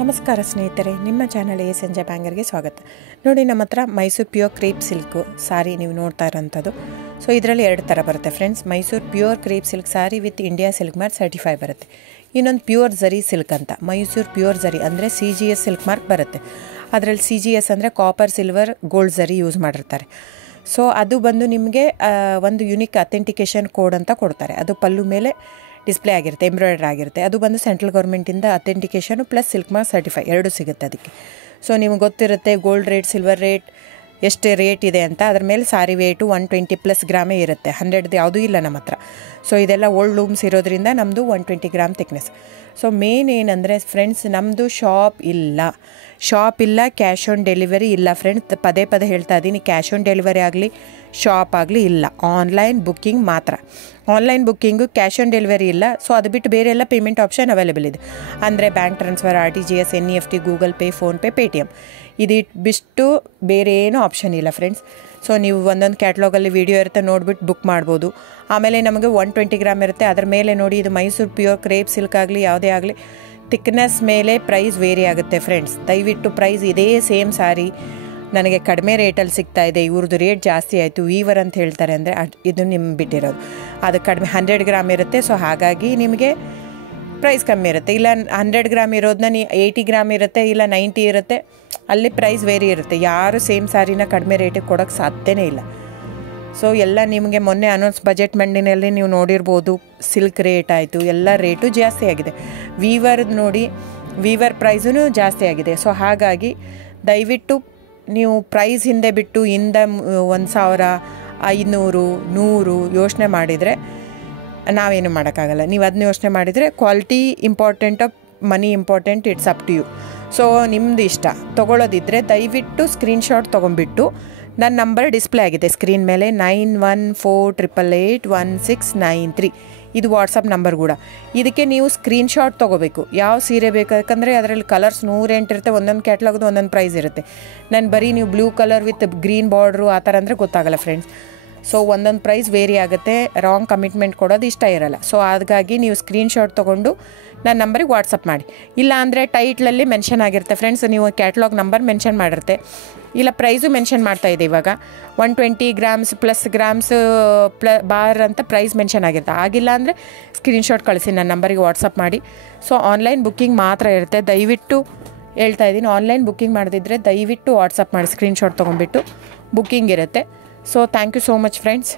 ನಮಸ್ಕಾರ ಸ್ನೇಹಿತರೆ, ನಿಮ್ಮ ಚಾನಲ್ ಎ ಸಂಜೆ ಬ್ಯಾಂಗರ್ಗೆ ಸ್ವಾಗತ. ನೋಡಿ, ನಮ್ಮ ಹತ್ರ ಮೈಸೂರು ಪ್ಯೂರ್ ಕ್ರೇಪ್ ಸಿಲ್ಕು ಸಾರಿ ನೀವು ನೋಡ್ತಾ ಇರೋಂಥದ್ದು. ಸೊ ಇದರಲ್ಲಿ ಎರಡು ಥರ ಬರುತ್ತೆ friends. Mysuru pure crepe silk sorry with India silk mark certify ಬರುತ್ತೆ. ಇನ್ನೊಂದು ಪ್ಯೂರ್ ಝರಿ ಸಿಲ್ಕ್ ಅಂತ, ಮೈಸೂರು ಪ್ಯೂರ್ ಝರಿ ಅಂದರೆ CGS ಸಿಲ್ಕ್ ಮಾರ್ಕ್ ಬರುತ್ತೆ. ಅದರಲ್ಲಿ CGS ಅಂದರೆ ಕಾಪರ್, ಸಿಲ್ವರ್, ಗೋಲ್ಡ್ ಝರಿ ಯೂಸ್ ಮಾಡಿರ್ತಾರೆ. ಸೊ ಅದು ಬಂದು ನಿಮಗೆ ಒಂದು ಯುನಿಕ್ ಅಥೆಂಟಿಕೇಷನ್ ಕೋಡ್ ಅಂತ ಕೊಡ್ತಾರೆ. ಅದು ಪಲ್ಲು ಮೇಲೆ ಡಿಸ್ಪ್ಲೇ ಆಗಿರುತ್ತೆ, ಎಂಬ್ರಾಯ್ಡ್ರಿ ಆಗಿರುತ್ತೆ. ಅದು ಬಂದು ಸೆಂಟ್ರಲ್ ಗೌರ್ಮೆಂಟಿಂದ ಅಥೆಂಟಿಕೇಷನು ಪ್ಲಸ್ ಸಿಲ್ಕ್ ಮಾರ್ಕ್ ಸರ್ಟಿಫೈ ಎರಡೂ ಸಿಗುತ್ತೆ ಅದಕ್ಕೆ. ಸೊ ನಿಮಗೆ ಗೊತ್ತಿರುತ್ತೆ ಗೋಲ್ಡ್ ರೇಟ್, ಸಿಲ್ವರ್ ರೇಟ್ ಎಷ್ಟು ರೇಟ್ ಇದೆ ಅಂತ. ಅದ್ರ ಮೇಲೆ ಸಾರಿ ವೇಟು 120+ ಗ್ರಾಮೇ ಇರುತ್ತೆ, 100 ಯಾವುದೂ ಇಲ್ಲ ನಮ್ಮ ಹತ್ರ. ಸೊ ಇದೆಲ್ಲ ಓಲ್ಡ್ ಲೂಮ್ಸ್ ಇರೋದ್ರಿಂದ ನಮ್ಮದು 120 ಗ್ರಾಮ್ ಥಿಕ್ನೆಸ್. ಸೊ ಮೇನ್ ಏನಂದರೆ ಫ್ರೆಂಡ್ಸ್, ನಮ್ಮದು ಶಾಪ್ ಇಲ್ಲ, ಕ್ಯಾಶ್ ಆನ್ ಡೆಲಿವರಿ ಇಲ್ಲ ಫ್ರೆಂಡ್ಸ್. ಪದೇ ಹೇಳ್ತಾ ಇದ್ದೀನಿ, ಕ್ಯಾಶ್ ಆನ್ ಡೆಲಿವರಿ ಆಗಲಿ ಶಾಪ್ ಆಗಲಿ ಇಲ್ಲ, ಆನ್ಲೈನ್ ಬುಕ್ಕಿಂಗ್ ಮಾತ್ರ. Online booking, cash on delivery ಇಲ್ಲ. ಸೊ ಅದು ಬಿಟ್ಟು ಬೇರೆ ಎಲ್ಲ ಪೇಮೆಂಟ್ ಆಪ್ಷನ್ ಅವೈಲೇಬಲ್ ಇದೆ. ಅಂದರೆ bank transfer, RTGS, NEFT, Google pay, PhonePe, Paytm ಬಿಟ್ಟು ಬೇರೆ ಏನೂ ಆಪ್ಷನ್ ಇಲ್ಲ ಫ್ರೆಂಡ್ಸ್. ಸೊ ನೀವು ಒಂದೊಂದು ಕ್ಯಾಟ್ಲಾಗಲ್ಲಿ ವೀಡಿಯೋ ಇರುತ್ತೆ, ನೋಡಿಬಿಟ್ಟು ಬುಕ್ ಮಾಡ್ಬೋದು. ಆಮೇಲೆ ನಮಗೆ 120 ಗ್ರಾಮ್ ಇರುತ್ತೆ. ಅದರ ಮೇಲೆ ನೋಡಿ, ಇದು ಮೈಸೂರು ಪ್ಯೂರ್ ಕ್ರೇಪ್ ಸಿಲ್ಕ್ ಆಗಲಿ ಯಾವುದೇ ಆಗಲಿ ಥಿಕ್ನೆಸ್ ಮೇಲೆ ಪ್ರೈಸ್ ವೇರಿ ಆಗುತ್ತೆ ಫ್ರೆಂಡ್ಸ್. ದಯವಿಟ್ಟು ಪ್ರೈಸ್ ಇದೇ ಸೇಮ್ ಸಾರಿ ನನಗೆ ಕಡಿಮೆ ರೇಟಲ್ಲಿ ಸಿಗ್ತಾ ಇದೆ, ಇವ್ರದ್ದು ರೇಟ್ ಜಾಸ್ತಿ ಆಯಿತು ವೀವರ್ ಅಂತ ಹೇಳ್ತಾರೆ ಅಂದರೆ ಇದು ನಿಮ್ಗೆ ಬಿಟ್ಟಿರೋದು. ಅದು ಕಡಿಮೆ 100 ಗ್ರಾಮ್ ಇರುತ್ತೆ. ಸೊ ಹಾಗಾಗಿ ನಿಮಗೆ ಪ್ರೈಸ್ ಕಮ್ಮಿ ಇರುತ್ತೆ. ಇಲ್ಲ 100 ಗ್ರಾಮ್ ಇರೋದನ್ನ 80 ಗ್ರಾಮ್ ಇರುತ್ತೆ, ಇಲ್ಲ 90 ಇರುತ್ತೆ, ಅಲ್ಲಿ ಪ್ರೈಸ್ ವೇರಿ ಇರುತ್ತೆ. ಯಾರು ಸೇಮ್ ಸಾರಿನ ಕಡಿಮೆ ರೇಟಿಗೆ ಕೊಡೋಕ್ಕೆ ಸಾಧ್ಯನೇ ಇಲ್ಲ. ಸೊ ಎಲ್ಲ ನಿಮಗೆ ಮೊನ್ನೆ ಅನೌನ್ಸ್ ಬಜೆಟ್ ಮಂಡಿನಲ್ಲಿ ನೀವು ನೋಡಿರ್ಬೋದು, ಸಿಲ್ಕ್ ರೇಟ್ ಆಯಿತು, ಎಲ್ಲ ರೇಟು ಜಾಸ್ತಿ ಆಗಿದೆ. ವೀವರ್ದು ನೋಡಿ, ವೀವರ್ ಪ್ರೈಸೂ ಜಾಸ್ತಿ ಆಗಿದೆ. ಸೊ ಹಾಗಾಗಿ ದಯವಿಟ್ಟು ನೀವು ಪ್ರೈಸ್ ಹಿಂದೆ ಬಿಟ್ಟು 1,000, 500, 100 ಯೋಚನೆ ಮಾಡಿದರೆ ನಾವೇನು ಮಾಡೋಕ್ಕಾಗಲ್ಲ. ನೀವು ಅದನ್ನ ಯೋಚನೆ ಮಾಡಿದರೆ quality important, money important, it's up to you. So ನಿಮ್ಮದು ಇಷ್ಟ. ತೊಗೊಳ್ಳೋದಿದ್ದರೆ ದಯವಿಟ್ಟು ಸ್ಕ್ರೀನ್ಶಾಟ್ ತೊಗೊಂಡ್ಬಿಟ್ಟು, ನನ್ನ ನಂಬರ್ ಡಿಸ್ಪ್ಲೇ ಆಗಿದೆ ಸ್ಕ್ರೀನ್ ಮೇಲೆ, 9148881693. ಇದು ವಾಟ್ಸಪ್ ನಂಬರ್ ಕೂಡ. ಇದಕ್ಕೆ ನೀವು ಸ್ಕ್ರೀನ್ಶಾಟ್ ತೊಗೋಬೇಕು. ಯಾವ ಸೀರೆ ಬೇಕು, ಯಾಕಂದರೆ ಅದರಲ್ಲಿ ಕಲರ್ಸ್ 108 ಇರುತ್ತೆ, ಒಂದೊಂದು ಕ್ಯಾಟ್ಲಾಗ್ದು ಒಂದೊಂದು ಪ್ರೈಸ್ ಇರುತ್ತೆ. ನಾನು ಬರೀ ನೀವು blue colour with green border ಆ ಥರ ಅಂದರೆ ಗೊತ್ತಾಗಲ್ಲ ಫ್ರೆಂಡ್ಸ್. ಸೊ ಒಂದೊಂದು ಪ್ರೈಸ್ ವೇರಿ ಆಗುತ್ತೆ, ರಾಂಗ್ ಕಮಿಟ್ಮೆಂಟ್ ಕೊಡೋದು ಇಷ್ಟ ಇರಲ್ಲ. ಸೊ ಹಾಗಾಗಿ ನೀವು ಸ್ಕ್ರೀನ್ಶಾಟ್ ತೊಗೊಂಡು ನನ್ನ ನಂಬರಿಗೆ ವಾಟ್ಸಪ್ ಮಾಡಿ. ಇಲ್ಲ ಅಂದರೆ ಟೈಟ್ಲಲ್ಲಿ ಮೆನ್ಷನ್ ಆಗಿರುತ್ತೆ ಫ್ರೆಂಡ್ಸ್, ನೀವು ಕ್ಯಾಟ್ಲಾಗ್ ನಂಬರ್ ಮೆನ್ಷನ್ ಮಾಡಿರುತ್ತೆ, ಇಲ್ಲ ಪ್ರೈಸು ಮೆನ್ಷನ್ ಮಾಡ್ತಾಯಿದೆ. ಇವಾಗ 120 ಗ್ರಾಮ್ಸ್ ಪ್ಲಸ್ ಗ್ರಾಮ್ಸ್ ಬಾರ್ ಅಂತ ಪ್ರೈಸ್ ಮೆನ್ಷನ್ ಆಗಿರುತ್ತೆ. ಆಗಿಲ್ಲ ಅಂದರೆ ಸ್ಕ್ರೀನ್ಶಾಟ್ ಕಳಿಸಿ, ನನ್ನ ನಂಬರಿಗೆ ವಾಟ್ಸಪ್ ಮಾಡಿ. ಸೊ ಆನ್ಲೈನ್ ಬುಕ್ಕಿಂಗ್ ಮಾತ್ರ ಇರುತ್ತೆ. ದಯವಿಟ್ಟು ಹೇಳ್ತಾ ಇದ್ದೀನಿ, ಆನ್ಲೈನ್ ಬುಕ್ಕಿಂಗ್ ಮಾಡದಿದ್ದರೆ ದಯವಿಟ್ಟು ವಾಟ್ಸಪ್ ಮಾಡಿ, ಸ್ಕ್ರೀನ್ಶಾಟ್ ತೊಗೊಂಡ್ಬಿಟ್ಟು ಬುಕ್ಕಿಂಗ್ ಇರುತ್ತೆ. So thank you so much friends.